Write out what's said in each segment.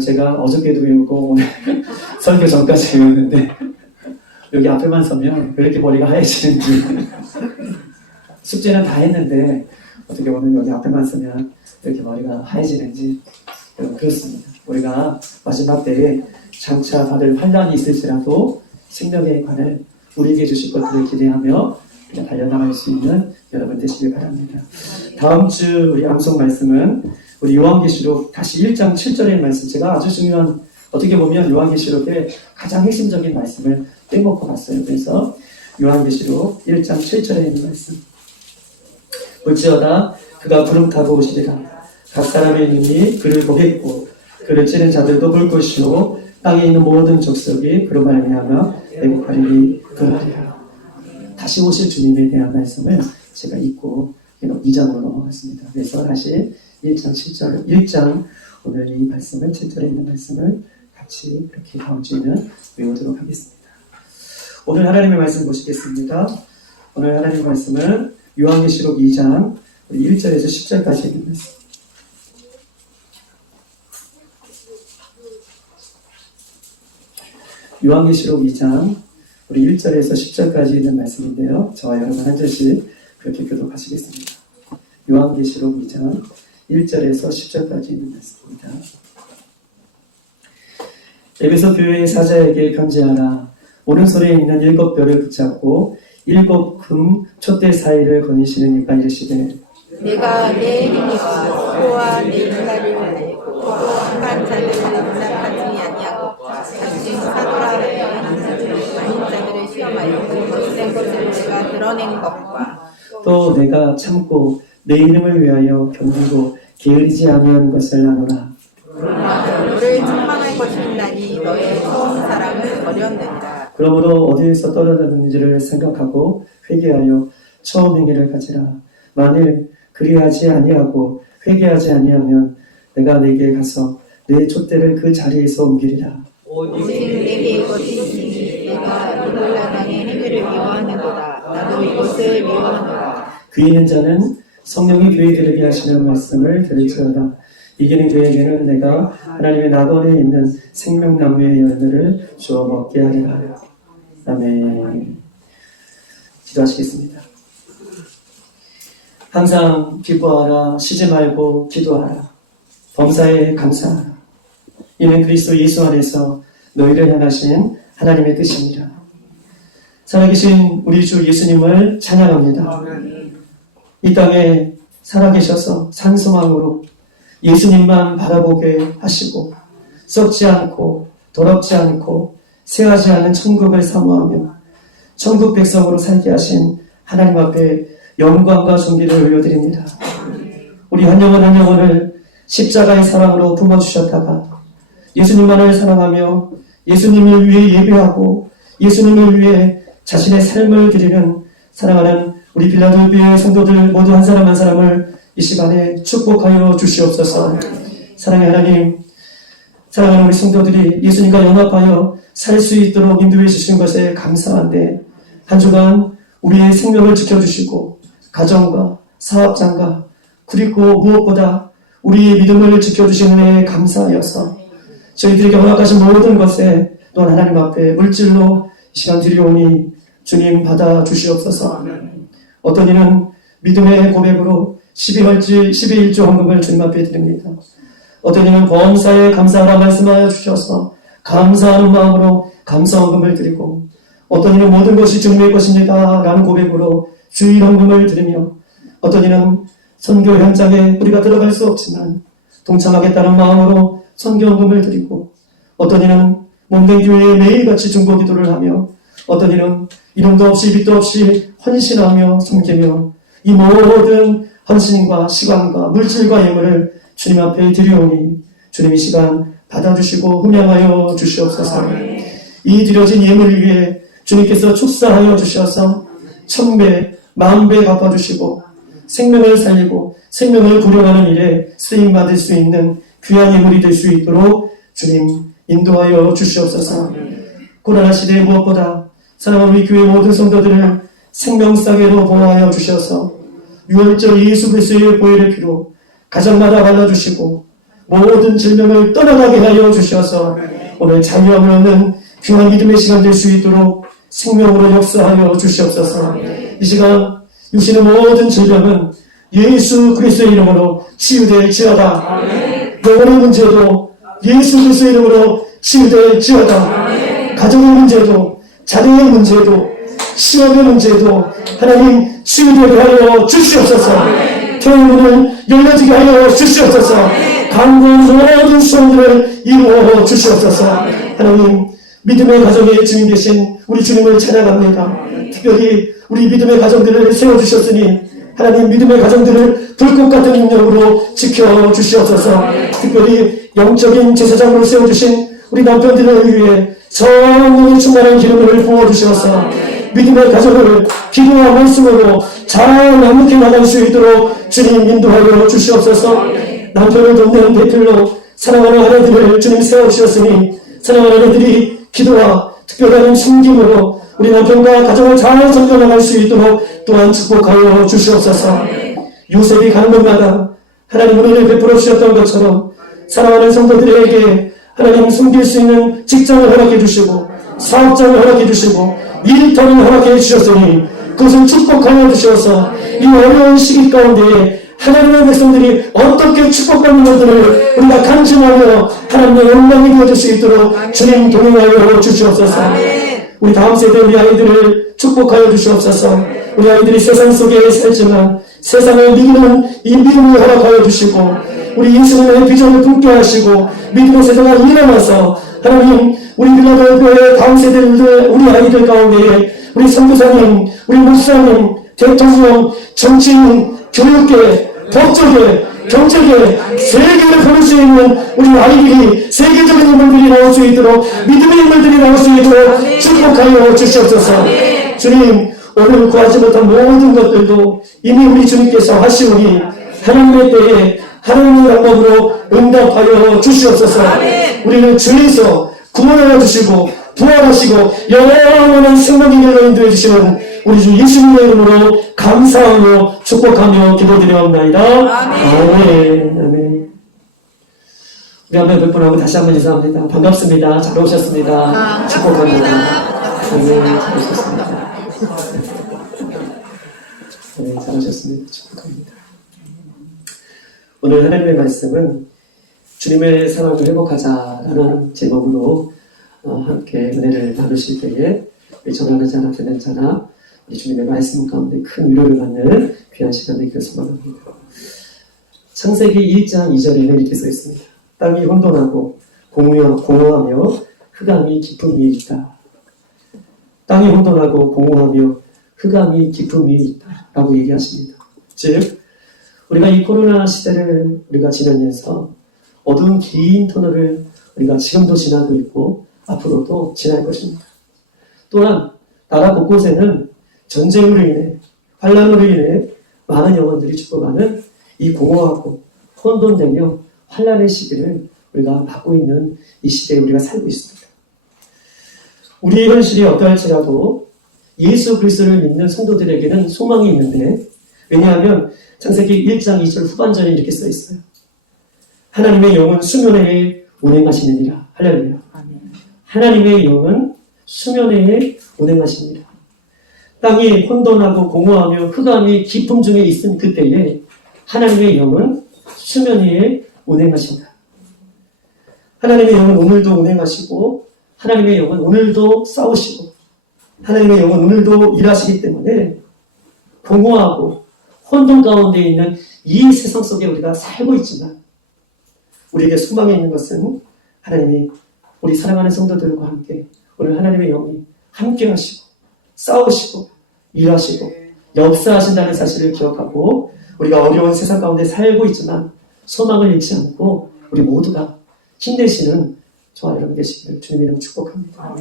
제가 어저께도 외우고 오늘 설교 전까지 외웠는데 여기 앞에만 서면 왜 이렇게 머리가 하얘지는지 숙제는 다 했는데 어떻게 오늘 여기 앞에만 서면 왜 이렇게 머리가 하얘지는지 그렇습니다. 우리가 마지막 때에 장차 받을 환난이 있을지라도 생명의 관을 우리에게 주실 것들을 기대하며 그냥 달려나갈 수 있는 여러분 되시길 바랍니다. 다음 주 우리 암송 말씀은 우리 요한계시록 다시 1장 7절의 말씀, 제가 아주 중요한, 어떻게 보면 요한계시록의 가장 핵심적인 말씀을 빼먹고 갔어요. 그래서 요한계시록 1장 7절에 있는 말씀, 볼지어다 그가 구름 타고 오시리라. 각 사람의 눈이 그를 보겠고 그를 찌는 자들도 볼 것이요 땅에 있는 모든 족속이 그로 말미암아 애국하리니 그러하리라. 다시 오실 주님에 대한 말씀을 제가 읽고 2장으로 넘어갔습니다. 그래서 다시 1장 오늘 이 말씀을 7절에 있는 말씀을 같이 이렇게 다음 주에는 외우도록 하겠습니다. 오늘 하나님의 말씀 보시겠습니다. 오늘 하나님의 말씀은 요한계시록 2장 1절에서 10절까지 있는 말씀. 요한계시록 2장 우리 1절에서 10절까지 있는 말씀인데요. 저와 여러분 한 절씩 그렇게 교독하시겠습니다. 요한계시록 2장 1절에서 10절까지 있는 말씀입니다. 에베소 교회의 사자에게 편지하라. 오른손에 있는 7뼈를 붙잡고 7 금 촛대 사이를 거니시는 이가 이르시되 내가 내 행위와 수고와 내 인사를 알고 또 한간 자들을 용납하지 아니하고 각종 사도라 많은 자들을 시험하여 거짓된 것을 내가 드러낸 것과 또 내가 참고 내 이름을 위하여 견디고 게으르지 아니한 것을 나누라. 그러나 너를 책망할 것인 날이 너의 처음 사랑을 버렸느니라. 그러므로 어디에서 떨어졌는지를 생각하고 회개하여 처음 행위를 가지라. 만일 그리하지 아니하고 회개하지 아니하면 내가 내게 가서 내 촛대를 그 자리에서 옮기리라. 오직 내게 이것이 내가 이걸 나당의 행위를 미워하는도다. 나도 이것을 미워하노라. 귀 있는 자는 성령이 교회들에게 하시는 말씀을 들을지어다. 이기는 교회에게는 내가 하나님의 낙원에 있는 생명나무의 열매를 주어 먹게 하리라. 아멘. 기도하시겠습니다. 항상 기뻐하라. 쉬지 말고 기도하라. 범사에 감사하라. 이는 그리스도 예수 안에서 너희를 향하신 하나님의 뜻입니다. 살아계신 우리 주 예수님을 찬양합니다. 이 땅에 살아계셔서 산소망으로 예수님만 바라보게 하시고 썩지 않고 더럽지 않고 쇠하지 않은 천국을 사모하며 천국 백성으로 살게 하신 하나님 앞에 영광과 존귀를 올려드립니다. 우리 한 영혼 한 영혼을 십자가의 사랑으로 품어주셨다가 예수님만을 사랑하며 예수님을 위해 예배하고 예수님을 위해 자신의 삶을 드리는 사랑하는 우리 빌라델비아의 성도들 모두 한 사람 한 사람을 이 시간에 축복하여 주시옵소서. 사랑의 하나님, 사랑하는 우리 성도들이 예수님과 연합하여 살 수 있도록 인도해 주신 것에 감사한데 한 주간 우리의 생명을 지켜주시고 가정과 사업장과 그리고 무엇보다 우리의 믿음을 지켜주시는 은혜에 감사하여서 저희들에게 허락하신 모든 것에 또한 하나님 앞에 물질로 이 시간 드리오니 주님 받아 주시옵소서. 어떤 이는 믿음의 고백으로 12일조 헌금을 주님 앞에 드립니다. 어떤 이는 범사에 감사하라 말씀하여 주셔서 감사하는 마음으로 감사 헌금을 드리고 어떤 이는 모든 것이 주님의 것입니다 라는 고백으로 주일 헌금을 드리며 어떤 이는 선교 현장에 우리가 들어갈 수 없지만 동참하겠다는 마음으로 선교 헌금을 드리고 어떤 이는 몸된 교회에 매일같이 중보기도를 하며 어떤 이는 이름도 없이 빛도 없이 헌신하며 섬기며 이 모든 헌신과 시간과 물질과 예물을 주님 앞에 드리오니 주님 이 시간 받아주시고 흠양하여 주시옵소서. 이 드려진 예물 위에 주님께서 축사하여 주셔서 1000배, 10,000배 갚아주시고 생명을 살리고 생명을 구령하는 일에 쓰임받을 수 있는 귀한 예물이 될 수 있도록 주님 인도하여 주시옵소서. 고난한 시대에 무엇보다 사랑하는 우리 교회 모든 성도들을 생명싸게로 보호하여 주셔서 유월절 예수 그리스도의 보혈의 피로 가정마다 발라주시고 모든 질병을 떠나가게 하여 주셔서 오늘 자유함을 얻는 귀한 믿음의 시간 될 수 있도록 생명으로 역사하여 주시옵소서. 이 시간 육신의 모든 질병은 예수 그리스도의 이름으로 치유될지어다. 영혼의 문제도 예수 그리스도의 이름으로 치유될지어다. 가정의 문제도 자녀의 문제도 시험의 문제도 하나님 치유되게 하여 주시옵소서. 교회문을 열려지게 하여 주시옵소서. 강구한 모든 소원들을 이루어 주시옵소서. 하나님 믿음의 가정의 주인 되신 우리 주님을 찬양합니다. 특별히 우리 믿음의 가정들을 세워주셨으니 하나님 믿음의 가정들을 불꽃 같은 능력으로 지켜주시옵소서. 특별히 영적인 제사장으로 세워주신 우리 남편들을 위해 성령의 충만한 기름을 부어주셔서 믿음의 가정을 기도와 말씀으로 잘 완벽히 나갈 수 있도록 주님 인도하여 주시옵소서. 남편을 돕는 대필로 사랑하는 아내들을 주님 세워주셨으니 사랑하는 아내들이 기도와 특별한 섬김으로 우리 남편과 가정을 잘 섬겨나갈 수 있도록 또한 축복하여 주시옵소서. 요셉이 가는 곳마다 하나님 은혜를 베풀어 주셨던 것처럼 사랑하는 성도들에게 하나님 숨길 수 있는 직장을 허락해 주시고 사업장을 허락해 주시고 일터를 허락해 주셨으니 그것을 축복하여 주셔서 이 어려운 시기 가운데 하나님의 백성들이 어떻게 축복받는 것들을 우리가 간증하며 하나님의 영광이 되어질 수 있도록 주님 동행하여 주시옵소서. 우리 다음 세대 우리 아이들을 축복하여 주시옵소서. 우리 아이들이 세상 속에 살지만 세상을 이기는 이 믿음을 허락하여 주시고 우리 예수님의 비전을 품게 하시고 믿음의 세대가 일어나서 하나님 우리 빌라델피아의 다음 세대들 우리 아이들 가운데 우리 선교사님 우리 목사님 대통령 정치인 교육계 법조계 경제계 세계를 부를 수 있는 우리 아이들이 세계적인 인물들이 나올 수 있도록 믿음의 인물들이 나올 수 있도록 축복하여 주시옵소서. 주님 오늘 구하지 못한 모든 것들도 이미 우리 주님께서 하시오니 하나님의 때에 하나님의 방법으로 응답하여 주시옵소서. 우리는 주에서 구원하여 주시고 부활하시고 영원한 생명의 길로 인도해 주시는 우리 주 예수님의 이름으로 감사하며 축복하며 기도드려옵나이다. 아멘. 아멘. 우리 한번 몇 번 하고 다시 한번 인사합니다. 반갑습니다. 잘 오셨습니다. 축복합니다. 아멘. 잘 오셨습니다. 네, 잘 오셨습니다. 축복합니다. 오늘 하나님의 말씀은 주님의 사랑을 회복하자라는 제목으로 함께 은혜를 나누실 때에 전하는 자나 듣는 자나 우리 주님의 말씀 가운데 큰 위로를 받는 귀한 시간 되기를 소망합니다. 창세기 1장 2절에는 이렇게 써 있습니다. 땅이 혼돈하고 공허하며 흑암이 깊은 위에 있다. 땅이 혼돈하고 공허하며 흑암이 깊은 위에 있다 라고 얘기하십니다. 즉 우리가 이 코로나 시대를 우리가 지나면서 어두운 긴 터널을 우리가 지금도 지나고 있고 앞으로도 지날 것입니다. 또한 나라 곳곳에는 전쟁으로 인해 환란으로 인해 많은 영혼들이 죽어가는 이 공허하고 혼돈되며 환란의 시기를 우리가 받고 있는 이 시대에 우리가 살고 있습니다. 우리의 현실이 어떠할지라도 예수 그리스도를 믿는 성도들에게는 소망이 있는데 왜냐하면 창세기 1장 2절 후반전에 이렇게 써 있어요. 하나님의 영은 수면에 운행하시느니라. 할렐루야. 하나님의 영은 수면에 운행하십니다. 땅이 혼돈하고 공허하며 흑암이 깊음 중에 있은 그때에 하나님의 영은 수면 위에 운행하신다. 하나님의 영은 오늘도 운행하시고 하나님의 영은 오늘도 싸우시고 하나님의 영은 오늘도 일하시기 때문에 공허하고 혼돈 가운데 있는 이 세상 속에 우리가 살고 있지만 우리에게 소망이 있는 것은 하나님이 우리 사랑하는 성도들과 함께 오늘 하나님의 영이 함께 하시고 싸우시고 일하시고 역사하신다는 사실을 기억하고 우리가 어려운 세상 가운데 살고 있지만 소망을 잃지 않고 우리 모두가 힘내시는 저와 여러분 되시기를 주님의 이름으로 축복합니다.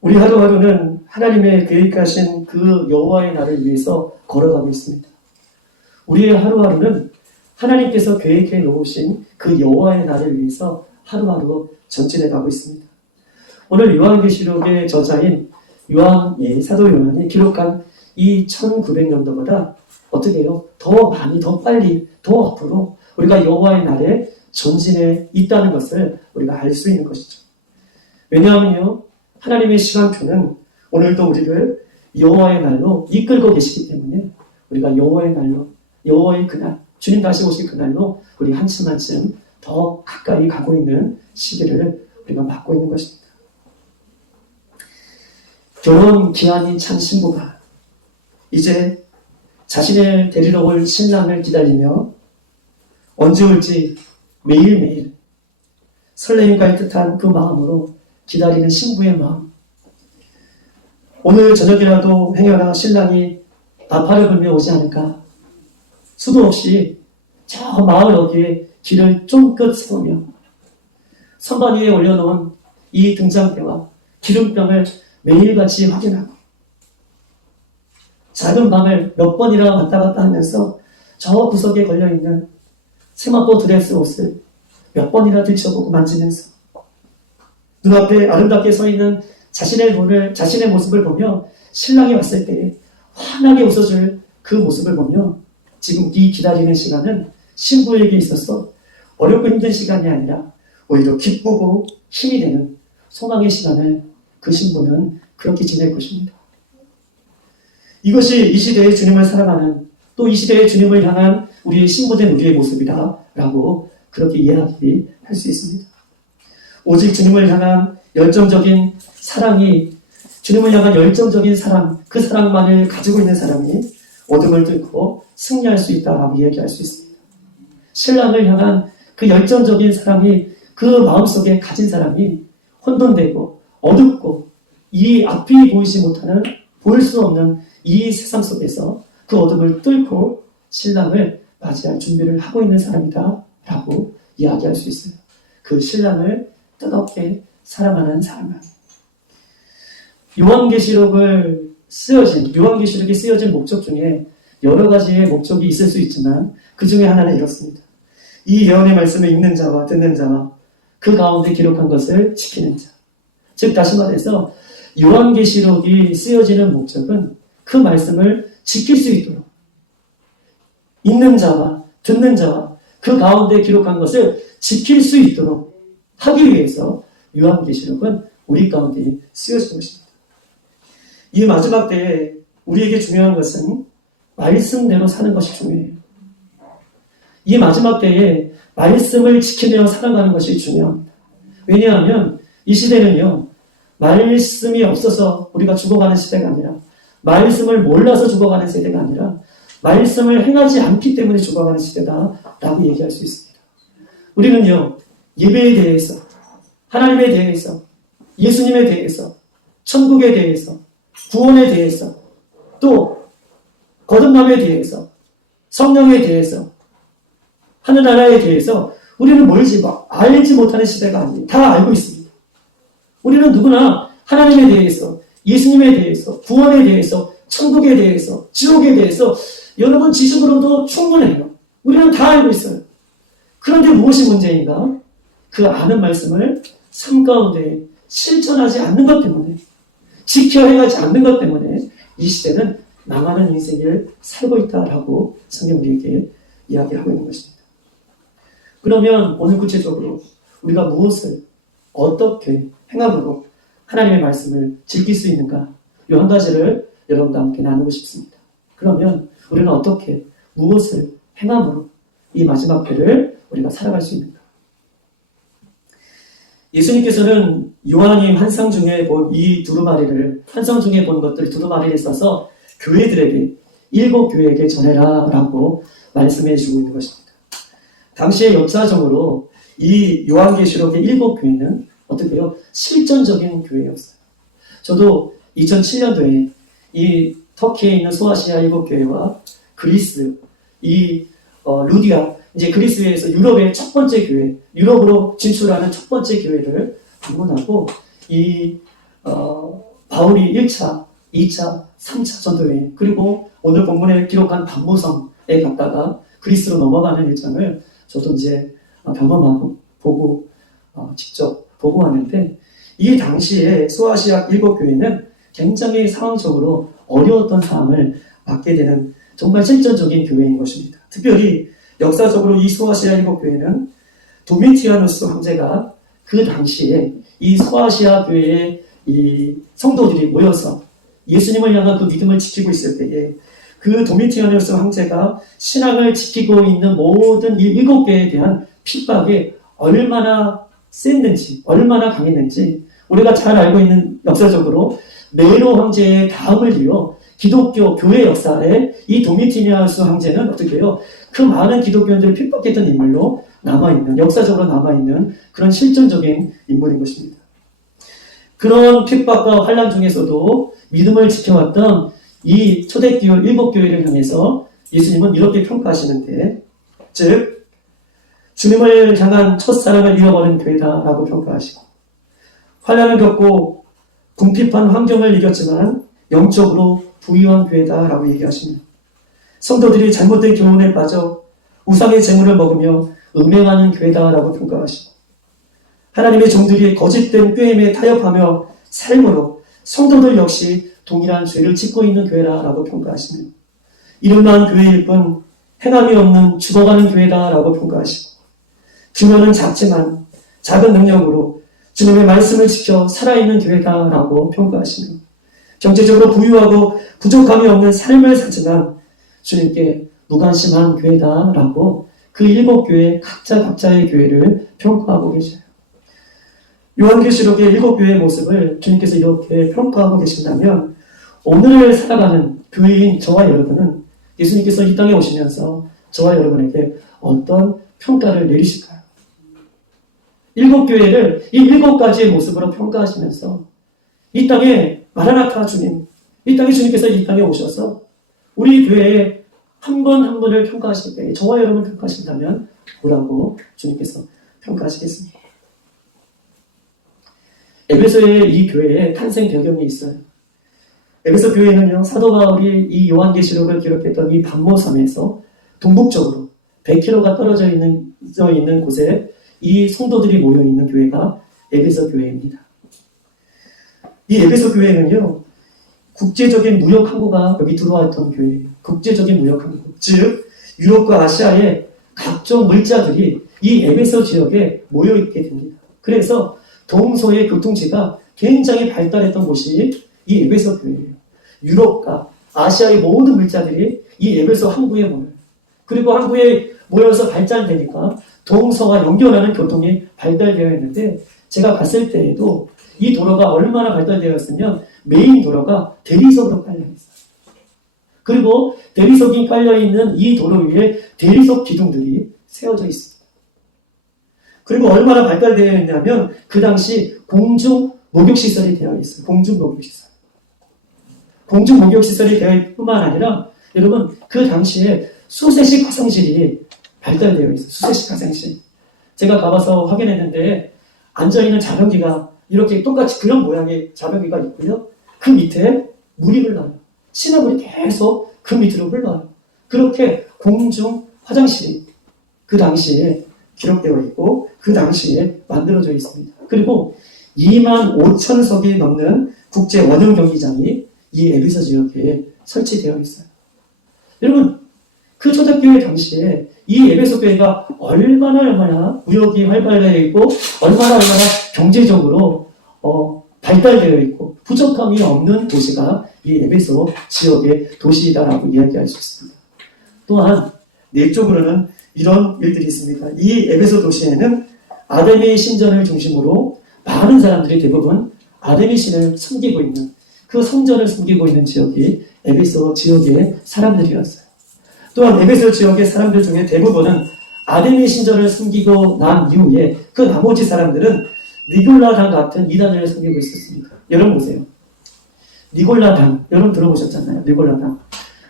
우리 하루하루는 하나님의 계획하신 그 여호와의 날을 위해서 걸어가고 있습니다. 우리의 하루하루는 하나님께서 계획해 놓으신 그 여호와의 날을 위해서 하루하루 전진해 가고 있습니다. 오늘 요한계시록의 저자인 사도 요한이 기록한 이 1900년도보다 어떻게 해요? 더 많이, 더 빨리, 더 앞으로 우리가 여호와의 날에 전진해 있다는 것을 우리가 알 수 있는 것이죠. 왜냐하면요, 하나님의 시간표는 오늘도 우리를 여호와의 날로 이끌고 계시기 때문에 우리가 여호와의 날로, 여호와의 그날, 주님 다시 오실 그날로 우리 한층 한층 더 가까이 가고 있는 시기를 우리가 맞고 있는 것입니다. 결혼 기한이 찬 신부가 이제 자신을 데리러 올 신랑을 기다리며 언제 올지 매일매일 설레임과 뜻한 그 마음으로 기다리는 신부의 마음. 오늘 저녁이라도 행여나 신랑이 나팔을 불며 오지 않을까? 수도 없이 저 마을 어귀에 길을 쫑긋 세우며 선반 위에 올려놓은 이 등잔대와 기름병을 매일같이 확인하고 작은 방을 몇 번이나 왔다 갔다 하면서 저 구석에 걸려있는 세마포 드레스 옷을 몇 번이나 들춰보고 만지면서 눈앞에 아름답게 서 있는 자신의 모습을 보며 신랑이 왔을 때 환하게 웃어줄 그 모습을 보며 지금 이 기다리는 시간은 신부에게 있어서 어렵고 힘든 시간이 아니라 오히려 기쁘고 힘이 되는 소망의 시간을 그 신부는 그렇게 지낼 것입니다. 이것이 이 시대의 주님을 사랑하는, 또 이 시대의 주님을 향한 우리의 신부된 우리의 모습이다 라고 그렇게 이야기할 수 있습니다. 오직 주님을 향한 열정적인 사랑이, 주님을 향한 열정적인 사랑, 그 사랑만을 가지고 있는 사람이 어둠을 뚫고 승리할 수 있다라고 얘기할 수 있습니다. 신랑을 향한 그 열정적인 사랑이 그 마음속에 가진 사람이 혼돈되고 어둡고 이 앞이 보이지 못하는, 보일 수 없는 이 세상 속에서 그 어둠을 뚫고 신랑을 맞이할 준비를 하고 있는 사람이다 라고 이야기할 수 있어요. 그 신랑을 뜨겁게 사랑하는 사람은 요한계시록이 쓰여진 목적 중에 여러 가지의 목적이 있을 수 있지만 그 중에 하나는 이렇습니다. 이 예언의 말씀을 읽는 자와 듣는 자와 그 가운데 기록한 것을 지키는 자. 즉 다시 말해서 요한계시록이 쓰여지는 목적은 그 말씀을 지킬 수 있도록 읽는 자와 듣는 자와 그 가운데 기록한 것을 지킬 수 있도록 하기 위해서 요한계시록은 우리 가운데 쓰여진 것입니다. 이 마지막 때에 우리에게 중요한 것은 말씀대로 사는 것이 중요해요. 이 마지막 때에 말씀을 지키며 살아가는 것이 중요합니다. 왜냐하면 이 시대는요, 말씀이 없어서 우리가 죽어가는 시대가 아니라, 말씀을 몰라서 죽어가는 세대가 아니라 말씀을 행하지 않기 때문에 죽어가는 시대다라고 얘기할 수 있습니다. 우리는요, 예배에 대해서, 하나님에 대해서, 예수님에 대해서, 천국에 대해서, 구원에 대해서, 또 거듭남에 대해서, 성령에 대해서, 하늘나라에 대해서 우리는 알지 못하는 시대가 아니에요. 다 알고 있습니다. 우리는 누구나 하나님에 대해서, 예수님에 대해서, 구원에 대해서, 천국에 대해서, 지옥에 대해서 여러분 지식으로도 충분해요. 우리는 다 알고 있어요. 그런데 무엇이 문제인가? 그 아는 말씀을 삶 가운데 실천하지 않는 것 때문에, 지켜 행하지 않는 것 때문에 이 시대는 망하는 인생을 살고 있다라고 성경 우리에게 이야기하고 있는 것입니다. 그러면 오늘 구체적으로 우리가 무엇을 어떻게 행함으로 하나님의 말씀을 지킬 수 있는가? 이 한 가지를 여러분과 함께 나누고 싶습니다. 그러면 우리는 어떻게, 무엇을 행함으로 이 마지막 때를 우리가 살아갈 수 있는가? 예수님께서는 요한이 환상 중에 본 이 두루마리를, 환상 중에 본 것들 두루마리를 써서 교회들에게, 7 교회에게 전해라 라고 말씀해 주고 있는 것입니다. 당시의 역사적으로 이 요한계시록의 7 교회는 어떻게 해요? 실전적인 교회였어요. 저도 2007년도에 이 터키에 있는 소아시아 7 교회와 그리스, 루디아, 이제 그리스에서 유럽의 첫 번째 교회, 유럽으로 진출하는 첫 번째 교회를 방문하고 바울이 1차, 2차, 3차 전도여행, 그리고 오늘 본문에 기록한 반모성에 갔다가 그리스로 넘어가는 일정을 저도 이제 경험하고 보고 직접 보고 왔는데, 이 당시에 소아시아 7 교회는 굉장히 상황적으로 어려웠던 상황을 맞게 되는 정말 실전적인 교회인 것입니다. 특별히 역사적으로 이 소아시아 일곱 교회는 도미티아누스 황제가 그 당시에 이 소아시아 교회의 이 성도들이 모여서 예수님을 향한 그 믿음을 지키고 있을 때에 그 도미티아누스 황제가 신앙을 지키고 있는 모든 이 일곱 교회에 대한 핍박이 얼마나 셌는지, 얼마나 강했는지 우리가 잘 알고 있는 역사적으로 네로 황제의 다음을 이어 기독교 교회 역사에 이 도미티아누스 황제는 어떻게 해요? 그 많은 기독교인들을 핍박했던 인물로 남아있는, 역사적으로 남아있는 그런 실존적인 인물인 것입니다. 그런 핍박과 환란 중에서도 믿음을 지켜왔던 이 초대교회, 일곱 교회를 향해서 예수님은 이렇게 평가하시는데, 즉 주님을 향한 첫사랑을 잃어버린 교회다라고 평가하시고, 환란을 겪고 궁핍한 환경을 이겼지만 영적으로 부유한 교회다라고 얘기하십니다. 성도들이 잘못된 교훈에 빠져 우상의 재물을 먹으며 음행하는 교회다라고 평가하시고, 하나님의 종들이 거짓된 꾀임에 타협하며 삶으로 성도들 역시 동일한 죄를 짓고 있는 교회라고 평가하십니다. 이름만 교회일 뿐 행함이 없는 죽어가는 교회다라고 평가하시고, 규모는 작지만 작은 능력으로 주님의 말씀을 지켜 살아있는 교회다라고 평가하십니다. 경제적으로 부유하고 부족함이 없는 삶을 사지만 주님께 무관심한 교회다라고 그 일곱 교회 각자의 교회를 평가하고 계셔요. 요한계시록의 일곱 교회의 모습을 주님께서 이렇게 평가하고 계신다면 오늘 살아가는 교회인 저와 여러분은 예수님께서 이 땅에 오시면서 저와 여러분에게 어떤 평가를 내리실까요? 일곱 교회를 이 일곱 가지의 모습으로 평가하시면서 이 땅에 마라나타 주님, 이 땅에 주님께서 이 땅에 오셔서 우리 교회에 한 분 한 분을 평가하실 때 저와 여러분을 평가하신다면 뭐라고 주님께서 평가하시겠습니까? 에베소의 이 교회에 탄생 배경이 있어요. 에베소 교회는요, 사도 바울이 이 요한계시록을 기록했던 이 반모섬에서 동북쪽으로 100km가 떨어져 있는 곳에 이 성도들이 모여있는 교회가 에베소 교회입니다. 이 에베소 교회는요, 국제적인 무역 항구가 여기 들어왔던 교회예요. 국제적인 무역 항구. 즉, 유럽과 아시아의 각종 물자들이 이 에베소 지역에 모여있게 됩니다. 그래서 동서의 교통지가 굉장히 발달했던 곳이 이 에베소 교회예요. 유럽과 아시아의 모든 물자들이 이 에베소 항구에 모여요. 그리고 항구에 모여서 발달되니까 동서와 연결하는 교통이 발달되어 있는데, 제가 갔을 때에도 이 도로가 얼마나 발달되어 있으면 메인 도로가 대리석으로 깔려 있어요. 그리고 대리석이 깔려있는 이 도로 위에 대리석 기둥들이 세워져 있습니다. 그리고 얼마나 발달되어 있냐면 그 당시 공중 목욕시설이 되어 있어요. 공중 목욕시설. 공중 목욕시설이 되어 있을 뿐만 아니라 여러분 그 당시에 수세식 화장실이 발달되어 있어요. 수세식 화장실. 제가 가봐서 확인했는데 앉아있는 자변기가 이렇게 똑같이 그런 모양의 자변기가 있고요. 그 밑에 물이 흘러요. 신화물이 계속 그 밑으로 흘러요. 그렇게 공중 화장실이 그 당시에 기록되어 있고 그 당시에 만들어져 있습니다. 그리고 25,000석이 넘는 국제 원형 경기장이 이 에베소 지역에 설치되어 있어요. 여러분 그 초대교회 당시에 이 에베소 교회가 얼마나 무역이 활발해 있고 얼마나 경제적으로 발달되어 있고 부족함이 없는 도시가 이 에베소 지역의 도시이다라고 이야기할 수 있습니다. 또한 내적으로는 이런 일들이 있습니다. 이 에베소 도시에는 아데미 신전을 중심으로 많은 사람들이 대부분 아데미 신을 섬기고 있는 그 성전을 섬기고 있는 지역이 에베소 지역의 사람들이었어요. 또한 에베소 지역의 사람들 중에 대부분은 아데미 신전을 섬기고 난 이후에 그 나머지 사람들은 니골라당 같은 이단을 섬기고 있었습니다. 여러분 보세요. 니골라당, 여러분 들어보셨잖아요. 니골라당.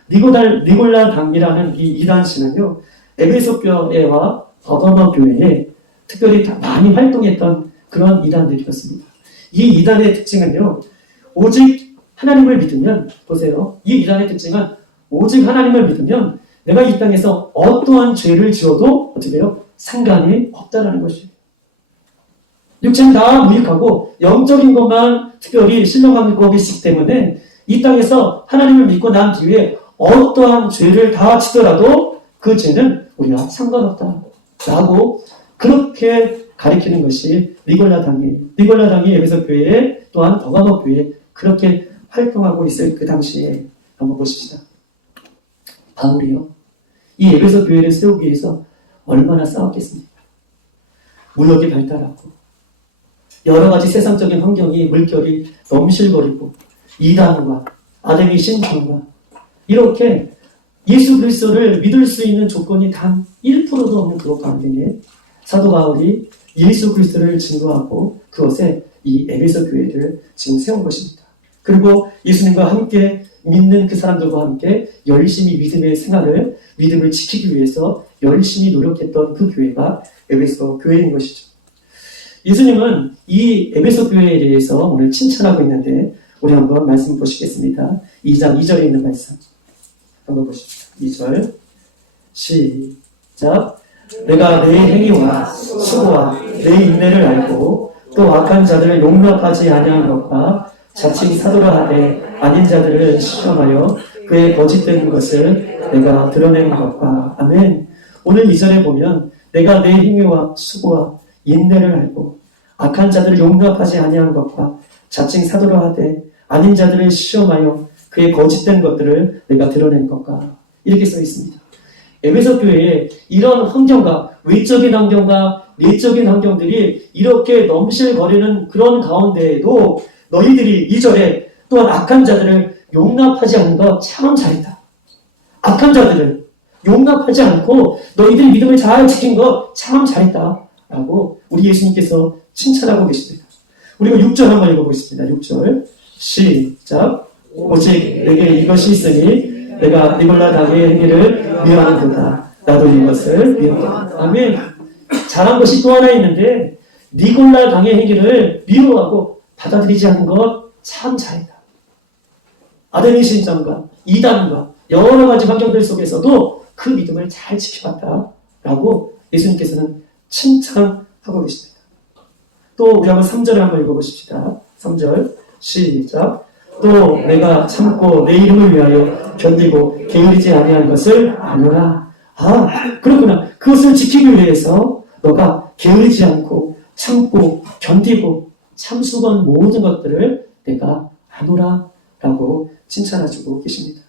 니골라당이라는 이 이단신은요, 에베소 교회와 버가모 교회에 특별히 많이 활동했던 그런 이단들이었습니다. 이 이단의 특징은요, 오직 하나님을 믿으면, 보세요. 이 이단의 특징은 오직 하나님을 믿으면 내가 이 땅에서 어떠한 죄를 지어도 어떻게 해요? 상관이 없다라는 것이에요. 육체는 다 무익하고 영적인 것만 특별히 신령하고 계시기 때문에 이 땅에서 하나님을 믿고 난 뒤에 어떠한 죄를 다 지더라도 그 죄는 우리가 상관없다 라고 그렇게 가리키는 것이 니골라 당이에요. 니골라 당이 에베소 교회에 또한 더가모 교회에 그렇게 활동하고 있을 그 당시에 한번 보십시다. 바울이요, 이 에베소 교회를 세우기 위해서 얼마나 싸웠겠습니까? 무역이 발달하고 여러 가지 세상적인 환경이 물결이 넘실거리고 이단과 아담의 신천과 이렇게 예수 그리스도를 믿을 수 있는 조건이 단 1%도 없는 그것 가운데 사도 바울이 예수 그리스도를 증거하고 그것에 이 에베소 교회를 지금 세운 것입니다. 그리고 예수님과 함께 믿는 그 사람들과 함께 열심히 믿음의 생활을, 믿음을 지키기 위해서 열심히 노력했던 그 교회가 에베소 교회인 것이죠. 예수님은 이 에베소 교회에 대해서 오늘 칭찬하고 있는데 우리 한번 말씀 보시겠습니다. 2장 2절에 있는 말씀 한번 보십시오. 2절 시작. 내가 내 행위와 수고와 내 인내를 알고 또 악한 자들을 용납하지 아니한 것과 자칭 사도라 하되 아닌 자들을 시험하여 그의 거짓된 것을 내가 드러낸 것과. 아멘. 오늘 2절에 보면 내가 내 행위와 수고와 인내를 알고 악한 자들을 용납하지 아니한 것과 자칭 사도라 하되 아닌 자들을 시험하여 그의 거짓된 것들을 내가 드러낸 것과. 이렇게 써 있습니다. 에베소 교회에 이런 환경과 외적인 환경과 내적인 환경들이 이렇게 넘실거리는 그런 가운데에도 너희들이 2절에 또한 악한 자들을 용납하지 않는 것 참 잘했다. 악한 자들을 용납하지 않고 너희들이 믿음을 잘 지킨 것 참 잘했다 라고 우리 예수님께서 칭찬하고 계십니다. 우리가 6절 한번 읽어보겠습니다. 6절 시작. 오직 내게 이것이 있으니 내가 니골라 당의 행위를 미워하는도다. 나도 이것을 미워한다. 아멘. 잘한 것이 또 하나 있는데 니골라 당의 행위를 미워하고 받아들이지 않는 것 참 잘했다. 아담의 신전과 이단과 여러 가지 환경들 속에서도 그 믿음을 잘 지켜봤다 라고 예수님께서는 칭찬하고 계십니다. 또 우리 한번 3절을 한번 읽어보십시다. 3절 시작. 또 내가 참고 내 이름을 위하여 견디고 게으르지 아니한 것을 아노라. 아, 그렇구나. 그것을 지키기 위해서 너가 게으르지 않고 참고 견디고 참수건 모든 것들을 내가 아노라 라고 칭찬해주고 계십니다.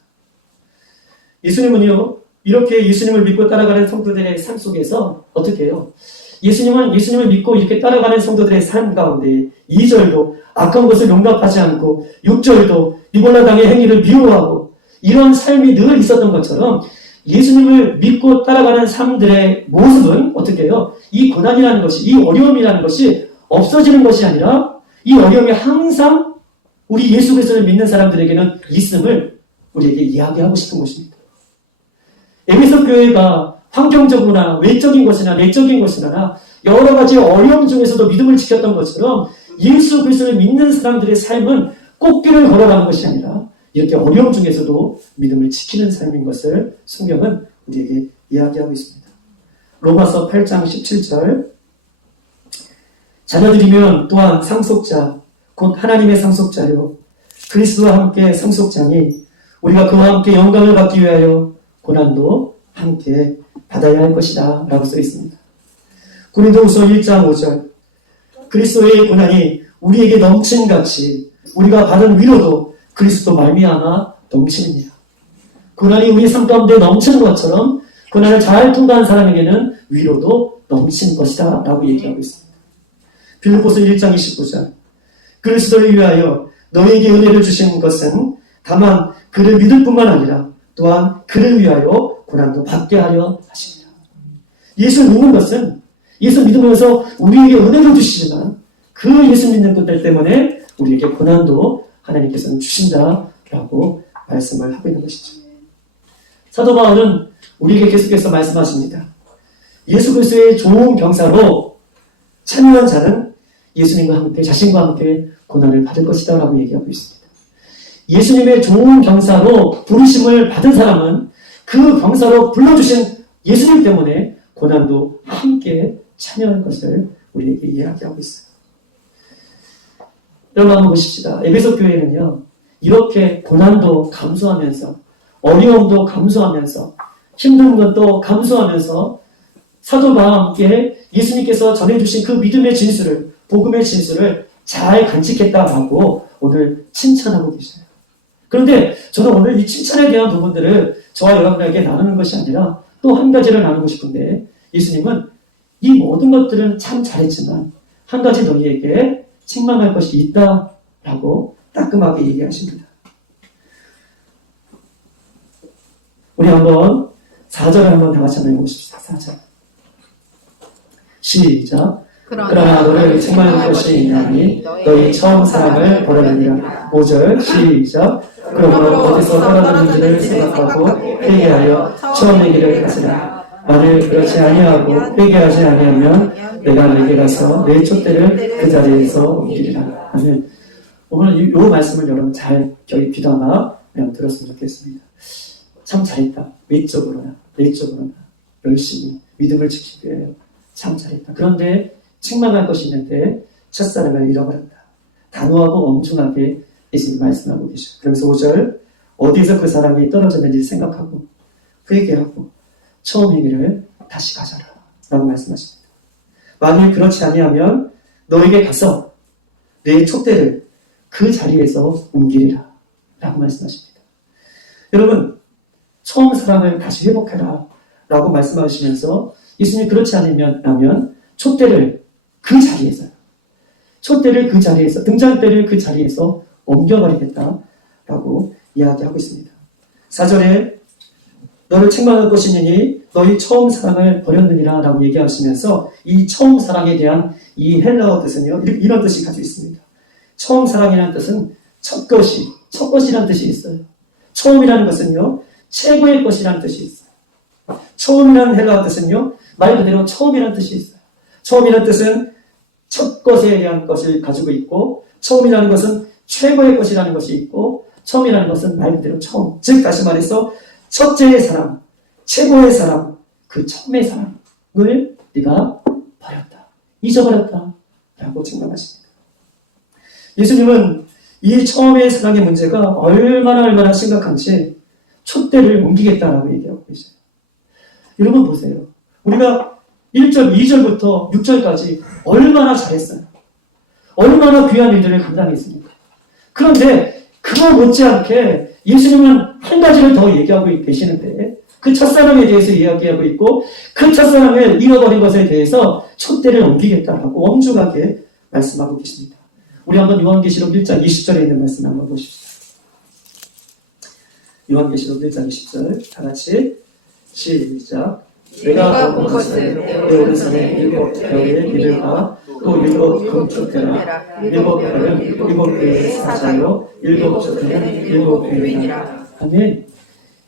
예수님은요, 이렇게 예수님을 믿고 따라가는 성도들의 삶 속에서 어떻게 해요? 예수님은 예수님을 믿고 이렇게 따라가는 성도들의 삶 가운데 2절도 악한 것을 용납하지 않고 6절도 니골라 당의 행위를 미워하고 이런 삶이 늘 있었던 것처럼 예수님을 믿고 따라가는 삶들의 모습은 어떻게 해요? 이 고난이라는 것이, 이 어려움이라는 것이 없어지는 것이 아니라 이 어려움이 항상 우리 예수 그리스도를 믿는 사람들에게는 있음을 우리에게 이야기하고 싶은 것입니다. 에베소 교회가 환경적으로나 외적인 것이나 내적인 것이나 여러 가지 어려움 중에서도 믿음을 지켰던 것처럼 예수 그리스도를 믿는 사람들의 삶은 꽃길을 걸어가는 것이 아니라 이렇게 어려움 중에서도 믿음을 지키는 삶인 것을 성경은 우리에게 이야기하고 있습니다. 로마서 8장 17절 자녀들이면 또한 상속자 곧 하나님의 상속자요 그리스도와 함께 상속자니 우리가 그와 함께 영광을 받기 위하여 고난도 함께 받아야 할 것이다 라고 써 있습니다. 고린도후서 1장 5절 그리스도의 고난이 우리에게 넘친같이 우리가 받은 위로도 그리스도 말미암아 넘칩니다. 고난이 우리 삶 가운데 넘치는 것처럼 고난을 잘 통과한 사람에게는 위로도 넘치는 것이다 라고 얘기하고 있습니다. 빌립보서 1장 29절 그리스도를 위하여 너에게 은혜를 주신 것은 다만 그를 믿을 뿐만 아니라 또한 그를 위하여 고난도 받게 하려 하십니다. 예수 믿는 것은 예수 믿으면서 우리에게 은혜를 주시지만 그 예수 믿는 것들 때문에 우리에게 고난도 하나님께서는 주신다라고 말씀을 하고 있는 것이죠. 사도 바울은 우리에게 계속해서 말씀하십니다. 예수 그리스도의 좋은 병사로 참여한 자는 예수님과 함께 자신과 함께 고난을 받을 것이다 라고 얘기하고 있습니다. 예수님의 좋은 병사로 부르심을 받은 사람은 그 병사로 불러주신 예수님 때문에 고난도 함께 참여할 것을 우리에게 이야기하고 있어요. 여러분 한번 보십시다. 에베소 교회는요 이렇게 고난도 감수하면서 어려움도 감수하면서 힘든 것도 감수하면서 사도와 함께 예수님께서 전해주신 그 믿음의 진수를, 복음의 진수를 잘 간직했다라고 오늘 칭찬하고 계세요. 그런데 저는 오늘 이 칭찬에 대한 부분들을 저와 여러분에게 나누는 것이 아니라 또 한 가지를 나누고 싶은데, 예수님은 이 모든 것들은 참 잘했지만 한 가지 너희에게 책망할 것이 있다라고 따끔하게 얘기하십니다. 우리 한번 4절을 한번 다 같이 한번 읽어보십시다. 4절. 시작. 그러나 너를 책망할 것이 있나니 너희 처음 사랑을 버렸느니라. 5절. 시작. 그러므로 어디서 떨어졌는지를 생각하고 회개하여 처음의 길을 가지라. 만일 그렇지 아니하고 회개하지 아니하면 내가 내게 가서 내 촛대를 그 자리에서 옮기리라. 아멘. 오늘 이 말씀을 여러분 잘 귀담아 들었으면 좋겠습니다. 참 잘했다. 외적으로나 내적으로나 열심히 믿음을 지키기 위해 참 잘했다. 그런데 책망할 것이 있는데 첫사랑을 잃어버렸다. 단호하고 엄중하게 예수님 말씀하고 계셔. 그러면서 5절, 어디서 그 사람이 떨어졌는지 생각하고 회개하고 처음 행위를 다시 가져라 라고 말씀하십니다. 만일 그렇지 아니하면 너에게 가서 내 촛대를 그 자리에서 옮기리라 라고 말씀하십니다. 여러분, 처음 사랑을 다시 회복해라 라고 말씀하시면서 예수님 그렇지 않으면 촛대를 그 자리에서 등잔대를 그 자리에서 옮겨버리겠다 라고 이야기하고 있습니다. 4절에 너를 책망할 것이니 너희 처음 사랑을 버렸느니라 라고 얘기하시면서 이 처음 사랑에 대한 이 헬라어 뜻은요, 이런 뜻이 가지고 있습니다. 처음 사랑이라는 뜻은 첫 것이라는 뜻이 있어요. 처음이라는 것은요, 최고의 것이라는 뜻이 있어요. 처음이라는 헬라어 뜻은요, 말 그대로 처음이라는 뜻이 있어요. 처음이라는 뜻은 첫 것에 대한 것을 가지고 있고, 처음이라는 것은 최고의 것이라는 것이 있고, 처음이라는 것은 말 그대로 처음. 즉, 다시 말해서 첫째의 사랑, 최고의 사랑, 그 처음의 사랑을 네가 버렸다. 잊어버렸다. 라고 증명하십니다. 예수님은 이 처음의 사랑의 문제가 얼마나 심각한지 촛대를 옮기겠다라고 얘기하고 계세요. 여러분 보세요. 우리가 1절, 2절부터 6절까지 얼마나 잘했어요. 얼마나 귀한 일들을 감당했습니까? 그런데 그거 못지않게 예수님은 한 가지를 더 얘기하고 계시는데, 그 첫사랑에 대해서 이야기하고 있고, 그 첫사랑을 잃어버린 것에 대해서 촛대를 옮기겠다라고 엄중하게 말씀하고 계십니다. 우리 한번 요한계시록 1장 20절에 있는 말씀 한번 보십시다. 요한계시록 1장 20절 다 같이 시작. 내가 본 것은 내 오른손에 7 별의 이름과 또 7 금촛대라. 7 별은 7 교회의 사자요 7 촛대는 7 교회니라. 아멘.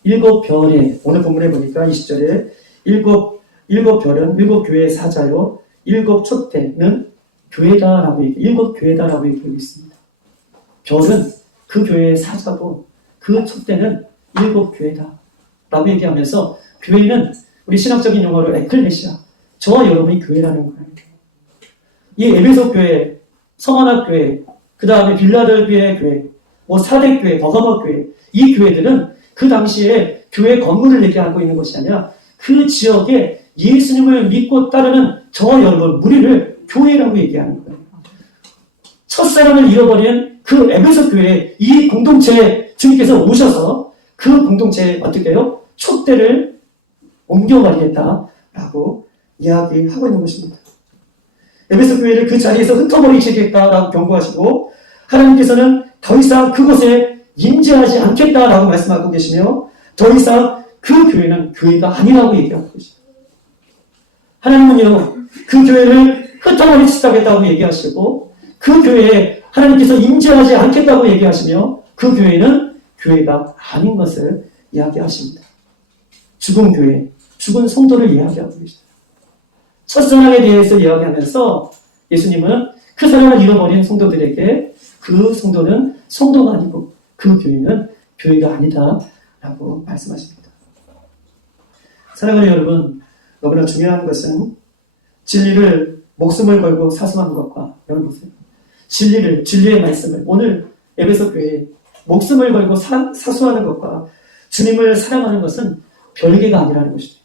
7 별에, 오늘 본문에 보니까 20절에 7 별은 7 교회의 사자요 7 촛대는 교회다라고 얘기해요. 7 교회다라고 얘기하고 있습니다. 별은 그 교회의 사자고 그 촛대는 7 교회다라고 얘기하면서, 교회는 우리 신학적인 용어로 에클레시아, 저와 여러분이 교회라는 거예요. 이 에베소 교회, 서머나 교회, 그 다음에 빌라델비아 교회, 사대 교회, 버가모 교회, 이 교회들은 그 당시에 교회 건물을 얘기하고 있는 것이 아니라 그 지역에 예수님을 믿고 따르는 저와 여러분 무리를 교회라고 얘기하는 거예요. 첫사랑을 잃어버린 그 에베소 교회에 이 공동체에 주님께서 오셔서 그 공동체에 어떻게 해요? 촛대를 옮겨버리겠다라고 이야기하고 있는 것입니다. 에베소 교회를 그 자리에서 흩어버리시겠다라고 경고하시고, 하나님께서는 더 이상 그곳에 임재하지 않겠다라고 말씀하고 계시며, 더 이상 그 교회는 교회가 아니라고 얘기하고 계십니다. 하나님은요, 그 교회를 흩어버리시겠다고 얘기하시고, 그 교회에 하나님께서 임재하지 않겠다고 얘기하시며, 그 교회는 교회가 아닌 것을 이야기하십니다. 죽은 교회, 죽은 성도를 이야기하고 계십니다. 첫사랑에 대해서 이야기하면서 예수님은 그 사랑을 잃어버린 성도들에게 그 성도는 성도가 아니고 그 교회는 교회가 아니다 라고 말씀하십니다. 사랑하는 여러분, 너무나 중요한 것은 진리를 목숨을 걸고 사수하는 것과, 여러분 보세요. 진리의 말씀을 오늘 에베소 교회에 목숨을 걸고 사수하는 것과 주님을 사랑하는 것은 별개가 아니라는 것입니다.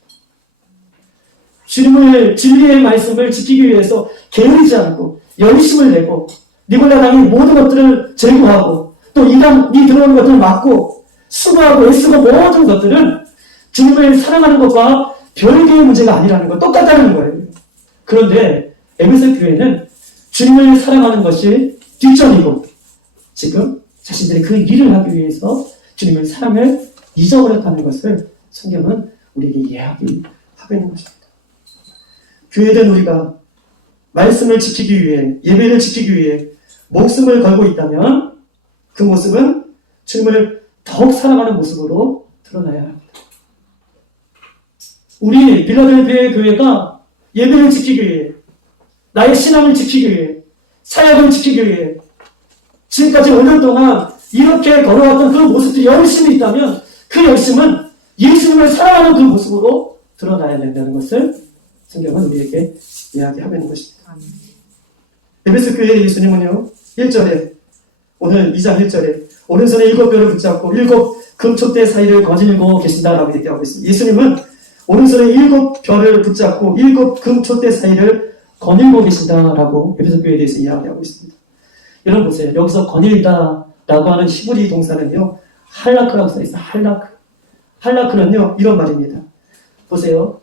주님을, 진리의 말씀을 지키기 위해서 게으르지 않고 열심을 내고 니골라 당의 모든 것들을 제거하고 또 이단 니 들어오는 것들을 막고 수고하고 애쓰고 모든 것들은 주님을 사랑하는 것과 별개의 문제가 아니라는 것, 똑같다는 거예요. 그런데 에베소 교회는 주님을 사랑하는 것이 뒷전이고 지금 자신들이 그 일을 하기 위해서 주님의 사랑을 잊어버렸다는 것을 성경은 우리에게 이야기하고 있는 것입니다. 교회된 우리가 말씀을 지키기 위해, 예배를 지키기 위해 목숨을 걸고 있다면 그 모습은 주님을 더욱 사랑하는 모습으로 드러나야 합니다. 우리 빌라델피아 교회가 예배를 지키기 위해, 나의 신앙을 지키기 위해, 사역을 지키기 위해 지금까지 5년 동안 이렇게 걸어왔던 그 모습이 열심히 있다면 그 열심은 예수님을 사랑하는 그 모습으로 드러나야 된다는 것을 성경은 우리에게 이야기하고 있는 것입니다. 에베소 교회의 예수님은요, 1절에, 오늘 2장 1절에 오른손에 7뼈를 붙잡고 7 금촛대 사이를 거닐고 계신다라고 얘기하고 있습니다. 예수님은 오른손에 7뼈를 붙잡고 7 금촛대 사이를 거닐고 계신다라고 에베소 교회에 대해서 이야기하고 있습니다. 여러분 보세요. 여기서 거닐다라고 하는 히브리 동사는요, 할라크라고 써있어요. 할라크. 할라크는요, 이런 말입니다. 보세요.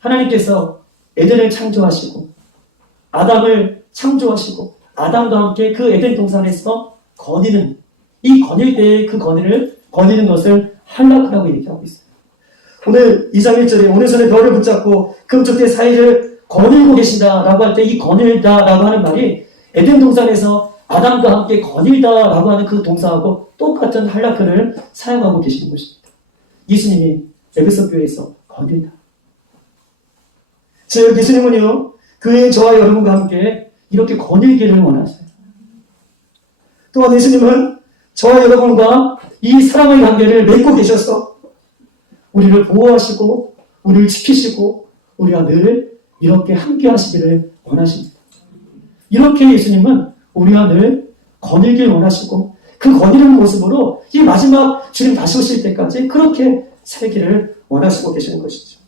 하나님께서 에덴을 창조하시고 아담을 창조하시고 아담과 함께 그 에덴 동산에서 거니는, 이 거닐 때의 그 거니는 것을 할라크라고 얘기하고 있어요. 오늘 2장 1절에 오른손에 벼를 붙잡고 금쪽대 사이를 거닐고 계신다라고 할 때 이 거닐다라고 하는 말이 에덴 동산에서 아담과 함께 거닐다라고 하는 그 동사하고 똑같은 할라크를 사용하고 계시는 것입니다. 예수님이 에베소 교회에서 거닐다. 즉 예수님은요, 그의 저와 여러분과 함께 이렇게 거닐기를 원하세요. 또한 예수님은 저와 여러분과 이 사랑의 관계를 맺고 계셔서 우리를 보호하시고 우리를 지키시고 우리와 늘 이렇게 함께 하시기를 원하십니다. 이렇게 예수님은 우리와 늘 거닐길 원하시고 그 거니는 모습으로 이 마지막 주님 다시 오실 때까지 그렇게 살기를 원하시고 계시는 것이죠.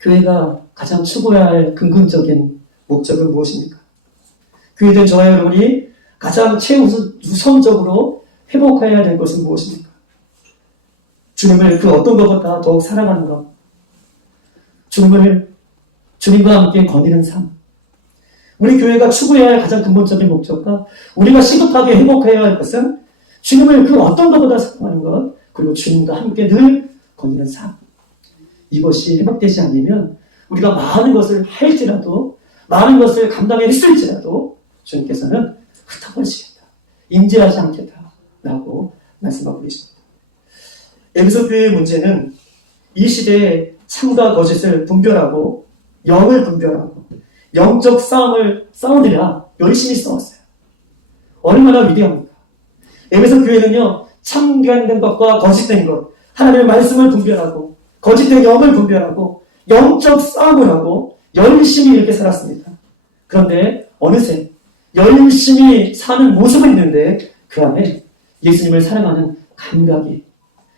교회가 가장 추구해야 할 근본적인 목적은 무엇입니까? 교회된 저와 여러분이 가장 최우선적으로 회복해야 될 것은 무엇입니까? 주님을 그 어떤 것보다 더욱 사랑하는 것, 주님과 함께 거니는 삶. 우리 교회가 추구해야 할 가장 근본적인 목적과 우리가 시급하게 회복해야 할 것은 주님을 그 어떤 것보다 사랑하는 것, 그리고 주님과 함께 늘 거니는 삶. 이것이 회복되지 않으면 우리가 많은 것을 할지라도, 많은 것을 감당했을지라도 주님께서는 흩어버리시겠다, 임재하지 않겠다라고 말씀하고 계십니다. 에베소 교회의 문제는 이 시대에 참과 거짓을 분별하고 영을 분별하고 영적 싸움을 싸우느라 열심히 싸웠어요. 얼마나 위대합니까? 에베소 교회는요, 참된 것과 거짓된 것, 하나님의 말씀을 분별하고 거짓된 영을 분별하고 영적 싸움을 하고 열심히 이렇게 살았습니다. 그런데 어느새 열심히 사는 모습은 있는데 그 안에 예수님을 사랑하는 감각이,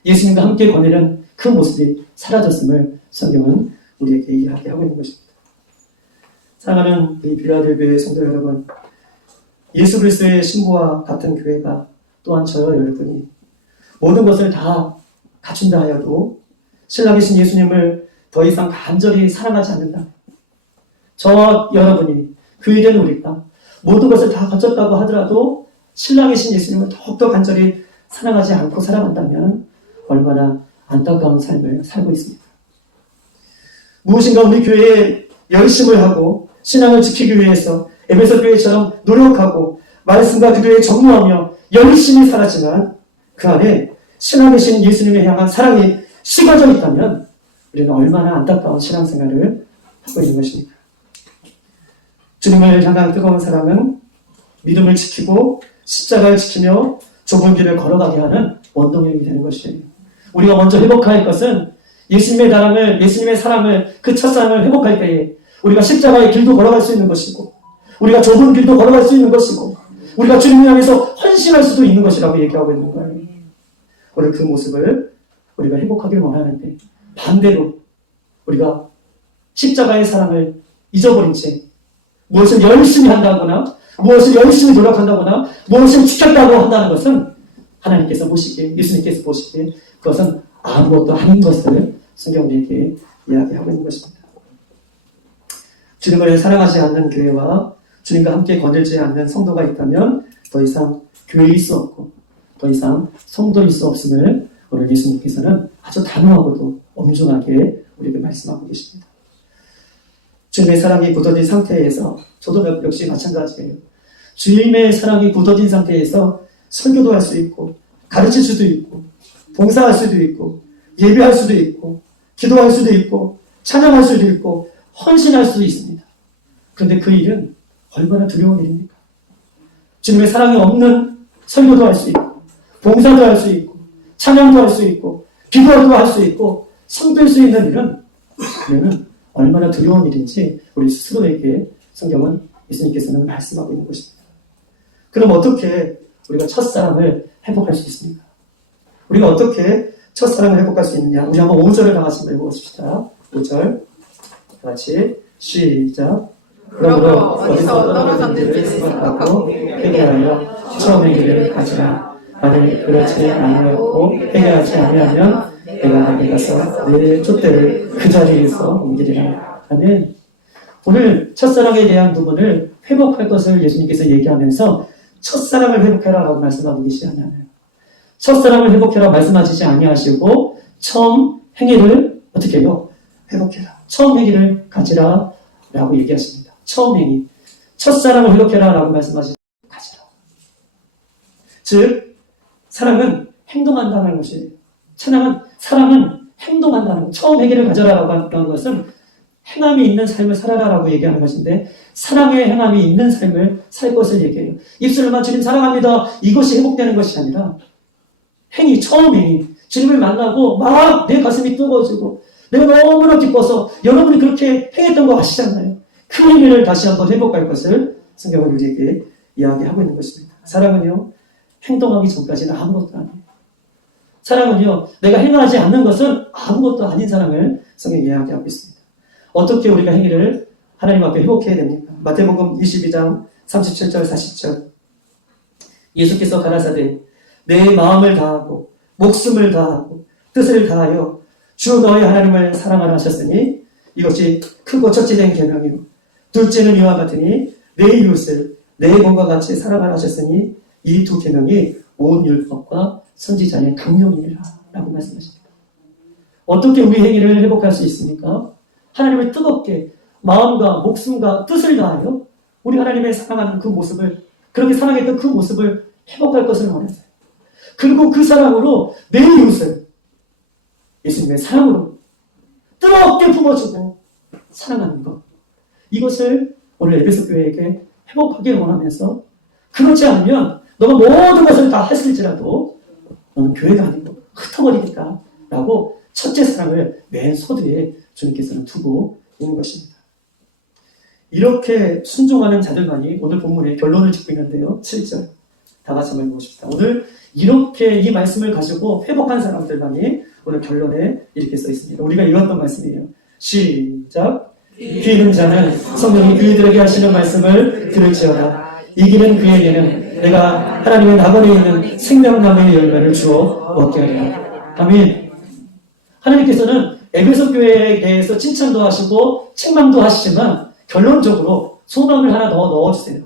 예수님과 함께 거니는 그 모습이 사라졌음을 성경은 우리에게 이야기하고 있는 것입니다. 사랑하는 이 빌라델비아의 성도 여러분, 예수 그리스도의 신부와 같은 교회가 또한 저와 여러분이 모든 것을 다 갖춘다 하여도 신랑이신 예수님을 더 이상 간절히 사랑하지 않는다. 저와 여러분이 교회된 우리가 모든 것을 다 갖췄다고 하더라도 신랑이신 예수님을 더욱더 간절히 사랑하지 않고 살아간다면 얼마나 안타까운 삶을 살고 있습니다. 무엇인가 우리 교회에 열심을 하고 신앙을 지키기 위해서 에베소 교회처럼 노력하고 말씀과 기도에 전무하며 열심히 살았지만 그 안에 신앙이신 예수님을 향한 사랑이 식어져 있다면 우리는 얼마나 안타까운 신앙생활을 하고 있는 것입니까? 주님을 향한 뜨거운 사랑은 믿음을 지키고 십자가를 지키며 좁은 길을 걸어가게 하는 원동력이 되는 것이에요. 우리가 먼저 회복할 것은 예수님의 사랑을, 그 첫사랑을 회복할 때에 우리가 십자가의 길도 걸어갈 수 있는 것이고 우리가 좁은 길도 걸어갈 수 있는 것이고 우리가 주님을 향해서 헌신할 수도 있는 것이라고 얘기하고 있는 거예요. 오늘 그 모습을 우리가 행복하길 원하는데 반대로 우리가 십자가의 사랑을 잊어버린 채 무엇을 열심히 한다거나 무엇을 열심히 노력한다거나 무엇을 지켰다고 한다는 것은 하나님께서 보시기에, 예수님께서 보시기에 그것은 아무것도 아닌 것을 성경에게 이야기하고 있는 것입니다. 주님을 사랑하지 않는 교회와 주님과 함께 거닐지 않는 성도가 있다면 더 이상 교회일 수 없고 더 이상 성도일 수 없음을 오늘 예수님께서는 아주 단호하고도 엄중하게 우리에게 말씀하고 계십니다. 주님의 사랑이 굳어진 상태에서 저도 역시 마찬가지예요. 주님의 사랑이 굳어진 상태에서 설교도 할 수 있고 가르칠 수도 있고 봉사할 수도 있고 예배할 수도 있고 기도할 수도 있고 찬양할 수도 있고 헌신할 수도 있습니다. 그런데 그 일은 얼마나 두려운 일입니까? 주님의 사랑이 없는 설교도 할 수 있고 봉사도 할 수 있고 찬양도 할 수 있고 기도도 할 수 있고 성될 수 있는 일은 그러면 얼마나 두려운 일인지 우리 스스로에게 성경은 예수님께서는 말씀하고 있는 것입니다. 그럼 어떻게 우리가 첫사랑을 회복할 수 있습니까? 우리가 어떻게 첫사랑을 회복할 수 있느냐? 우리 한번 5절을 다 같이 읽어보십시다. 5절 같이 시작. 그러므로 어디서 떨어졌는지를 생각하고 회개하여 처음의 길을 가지라. 만일 그렇지 아니하고 회개하지 아니하면 내가 내게 가서 내 촛대를 그 자리에서 옮기리라. 아멘. 오늘 첫사랑에 대한 부분을 회복할 것을 예수님께서 얘기하면서 첫사랑을 회복해라 라고 말씀하고 계시지 않아요. 첫사랑을 회복해라 말씀하시지 아니하시고 처음 행위를 어떻게 해요? 회복해라. 처음 행위를 가지라 라고 얘기하십니다. 처음 행위. 첫사랑을 회복해라 라고 말씀하시지 가지라. 즉 사랑은 행동한다는 것이에요. 사랑은 행동한다는 것. 처음 행위를 가져라라고 하는 것은 행함이 있는 삶을 살아라라고 얘기하는 것인데 사랑의 행함이 있는 삶을 살 것을 얘기해요. 입술로만 주님 사랑합니다. 이것이 회복되는 것이 아니라 행위, 처음 행위. 주님을 만나고 막 내 가슴이 뜨거워지고 내가 너무나 기뻐서 여러분이 그렇게 행했던 거 아시잖아요. 그 행위를 다시 한번 회복할 것을 성경은 우리에게 이야기하고 있는 것입니다. 사랑은요. 행동하기 전까지는 아무것도 아니에요. 사랑은요. 내가 행하지 않는 것은 아무것도 아닌 사랑을 성경이 이야기하고 있습니다. 어떻게 우리가 행위를 하나님 앞에 회복해야 됩니까? 마태복음 22장 37절 40절 예수께서 가라사대 내 마음을 다하고 목숨을 다하고 뜻을 다하여 주 너의 하나님을 사랑하라 하셨으니 이것이 크고 첫째 된 계명이요 둘째는 이와 같으니 내 이웃을 내 몸과 같이 사랑하라 하셨으니 이 두 계명이 온 율법과 선지자의 강령이라 라고 말씀하십니다. 어떻게 우리 행위를 회복할 수 있습니까? 하나님을 뜨겁게 마음과 목숨과 뜻을 다하여 우리 하나님의 사랑하는 그 모습을 그렇게 사랑했던 그 모습을 회복할 것을 원하세요. 그리고 그 사랑으로 내 이웃을 예수님의 사랑으로 뜨겁게 품어주고 사랑하는 것 이것을 오늘 에베소 교회에게 회복하길 원하면서 그렇지 않으면 너가 모든 것을 다 했을지라도 너는 교회가 아니고 흩어버리겠다 라고 첫째 사랑을 맨 서두에 주님께서는 두고 있는 것입니다. 이렇게 순종하는 자들만이 오늘 본문의 결론을 짓고 있는데요. 7절 다 같이 한번 읽어봅시다. 오늘 이렇게 이 말씀을 가지고 회복한 사람들만이 오늘 결론에 이렇게 써 있습니다. 우리가 읽었던 말씀이에요. 시작. 귀 있는 자는 성령이 그들에게 하시는 말씀을 들을지어다. 이기는 그에게는 내가 하나님의 낙원에 있는 생명나무의 열매를 주어 먹게 하리라. 아멘. 하나님께서는 에베소 교회에 대해서 칭찬도 하시고 책망도 하시지만 결론적으로 소망을 하나 더 넣어주세요.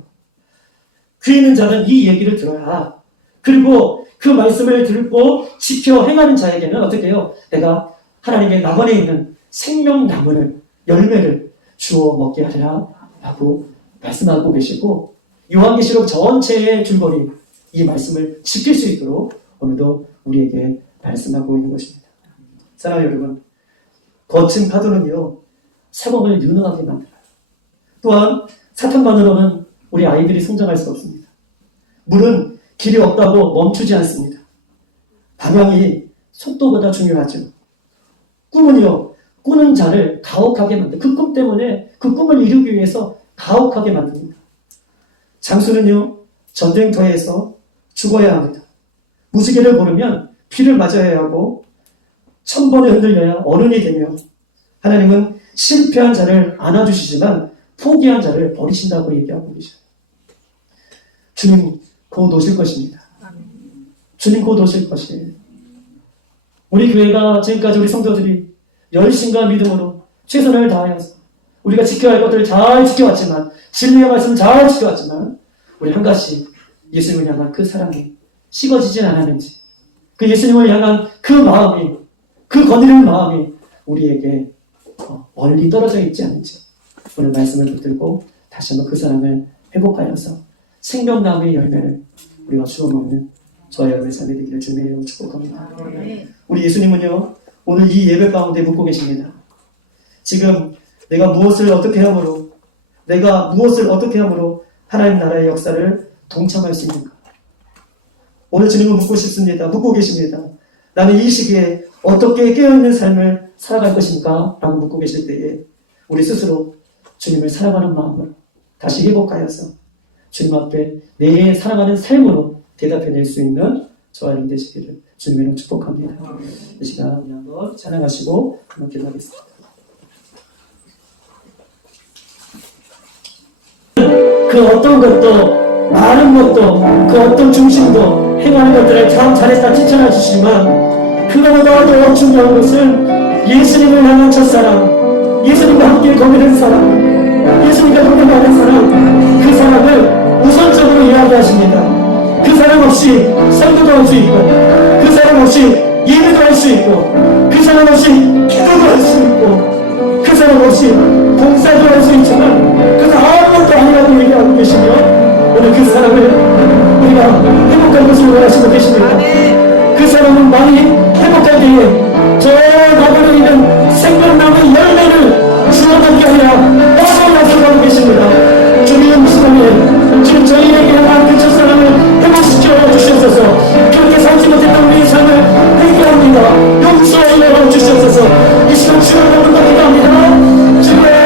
귀 있는 자는 이 얘기를 들어야 그리고 그 말씀을 듣고 지켜 행하는 자에게는 어떻게 해요? 내가 하나님의 낙원에 있는 생명나무를 열매를 주어 먹게 하리라 라고 말씀하고 계시고 요한계시록 전체의 줄거리 이 말씀을 지킬 수 있도록 오늘도 우리에게 말씀하고 있는 것입니다. 사랑하는 여러분 거친 파도는요 세범을 유능하게 만들어요. 또한 사탄만으로는 우리 아이들이 성장할 수 없습니다. 물은 길이 없다고 멈추지 않습니다. 방향이 속도보다 중요하죠. 꿈은요 꾸는 자를 가혹하게 만듭니다. 그 꿈 때문에 그 꿈을 이루기 위해서 가혹하게 만듭니다. 장수는요 전쟁터에서 죽어야 합니다. 무지개를 보려면 비를 맞아야 하고 천번에 흔들려야 어른이 되며 하나님은 실패한 자를 안아주시지만 포기한 자를 버리신다고 얘기하고 계셔요. 주님 곧 오실 것입니다. 주님 곧 오실 것이에요. 우리 교회가 지금까지 우리 성도들이 열심과 믿음으로 최선을 다하여서 우리가 지켜야 할 것들을 잘 지켜왔지만, 진리의 말씀을 잘 지켜왔지만, 우리 한 가지 예수님을 향한 그 사랑이 식어지진 않았는지, 그 예수님을 향한 그 마음이, 그 거느리는 마음이 우리에게 멀리 떨어져 있지 않은지, 오늘 말씀을 붙들고 다시 한번 그 사랑을 회복하여서 생명나무의 열매를 우리가 주워 먹는 저와 여러분의 삶이 되기를 주님의 축복합니다. 우리 예수님은요, 오늘 이 예배 가운데 묻고 계십니다. 지금 내가 무엇을 어떻게 함으로 하나님 나라의 역사를 동참할 수 있는가? 오늘 주님은 묻고 계십니다. 나는 이 시기에 어떻게 깨어있는 삶을 살아갈 것인가? 라고 묻고 계실 때에 우리 스스로 주님을 사랑하는 마음으로 다시 회복하여서 주님 앞에 내 살아가는 삶으로 대답해낼 수 있는 저와 여러분 되시기를 주님으로 축복합니다. 이 시간 한번 찬양하시고 한번 기도하겠습니다. 그 어떤 것도, 많은 것도, 그 어떤 중심도, 행하는 것들을 참 잘했다 칭찬해 주시지만, 그거보다 더 중요한 것은 예수님을 향한 첫사랑, 예수님과 함께 거느는 사랑, 예수님과 함께 가는 사랑, 그 사랑을 우선적으로 이야기하십니다. 그 사랑 없이 설교도 할 수 있고, 그 사랑 없이 예배도 할 수 있고, 그 사랑 없이 기도도 할 수 있고, 그 사랑 없이 봉사도 할 수 있지만, 그것은 아무것도 아니라고 얘기하고 계시며, 오늘 그 사랑을 우리가 행복한 것을 원하시고 계십니다. 그 사람은 많이 행복할 때에 저 나무를 있는 생명나무의 열매를 주어받게 하여 어서 약속하고 계십니다. 주님 시간에 지금 저희에게 한 그 첫사랑을 회복시켜 주시옵소서. 그렇게 살지 못했던 우리의 삶을 회개합니다. 용서하여 주시옵소서. 이 시간 주여 여러분과 기도합니다. 주여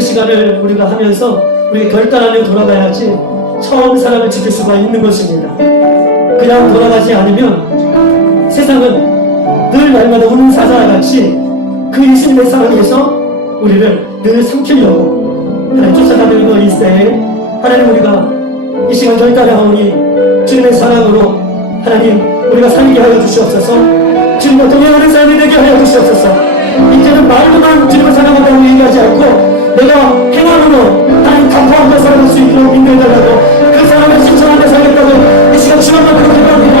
시간을 우리가 하면서 우리가 결단하며 돌아가야지 처음 사랑을 지킬 수가 있는 것입니다. 그냥 돌아가지 않으면 세상은 늘 날마다 우는 사자같이 그 예수님의 사랑에서 우리를 늘 삼키려고 하나님 쫓아가는 것일세. 하나님 우리가 이 시간 결단하오니 주님의 사랑으로 하나님 우리가 살게 하여 주시옵소서. 주님과 동행하는 삶이 되게 하여 주시옵소서. 이제는 말로만 주님을 사랑한다고 얘기하지 않고 내가 행함으로 하나님 감사하며 살아갈 수 있도록 인도해달라고 그 사랑을 신청하며 살겠다고 이 시간 주님과 그렇게 기도합니다.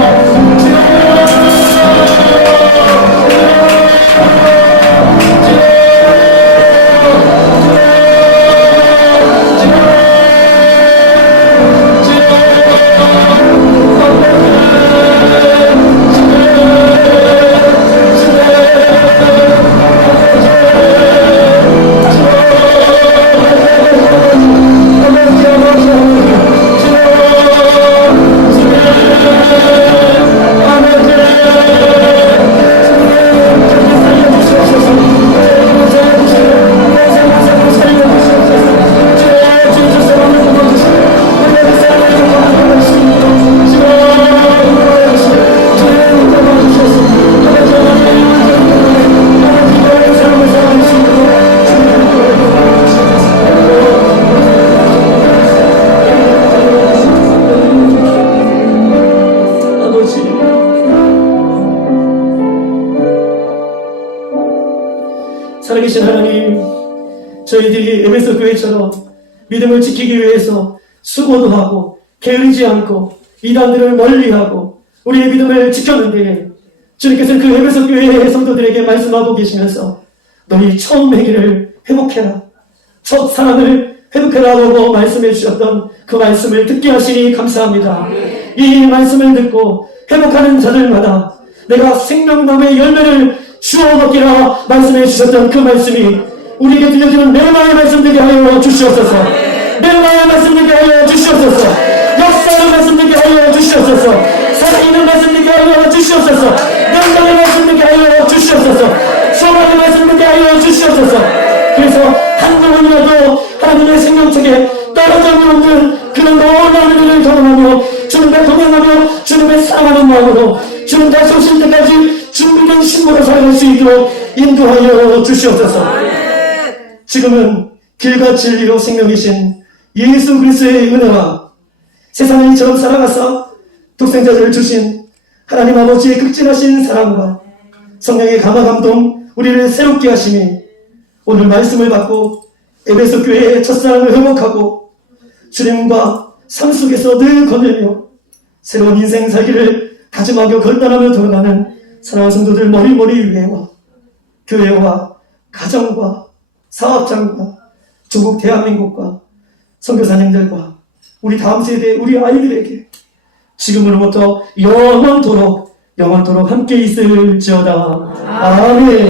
살아계신 하나님, 저희들이 에베소 교회처럼 믿음을 지키기 위해서 수고도 하고 게으르지 않고 이단들을 멀리하고 우리의 믿음을 지켰는데, 주님께서는 그 에베소 교회의 성도들에게 말씀하고 계시면서 너희 처음 행위를 회복해라, 첫 사랑을 회복해라라고 말씀해 주셨던 그 말씀을 듣게 하시니 감사합니다. 이 말씀을 듣고 회복하는 자들마다 내가 생명나무의 열매를 주워 먹기라 말씀해 주셨던 그 말씀이 우리에게 들려주는 메마의 말씀 되게 하여 주시옵소서. 메마의 말씀 되게 하여 주시옵소서. 역사의 말씀 되게 하여 주시옵소서. 살아있는 말씀 되게 하여 주시옵소서. 영광의 말씀 되게 하여 주시옵소서. 소망의 말씀 되게 하여 주시옵소서. 그래서 한 영혼이라도 하나님의 생명책에 떨어져 있는 그런 놀라운 은혜를 경험하며 주님과 동행하며 주님의 사랑하는 마음으로 주님과 소실 때까지 준비된 신부로 살아갈 수 있도록 인도하여 주시옵소서. 지금은 길과 진리로 생명이신 예수 그리스도의 은혜와 세상을 이처럼 살아가서 독생자를 주신 하나님 아버지의 극진하신 사랑과 성령의 감화 감동 우리를 새롭게 하시니 오늘 말씀을 받고 에베소 교회의 첫사랑을 회복하고 주님과 삶 속에서 늘 거닐며 새로운 인생 살기를 다짐하며 결단하며 돌아가는 사랑하는 성도들 머리머리 위에와 교회와 가정과 사업장과 조국 대한민국과 선교사님들과 우리 다음 세대 우리 아이들에게 지금으로부터 영원토록 함께 있을지어다. 아멘.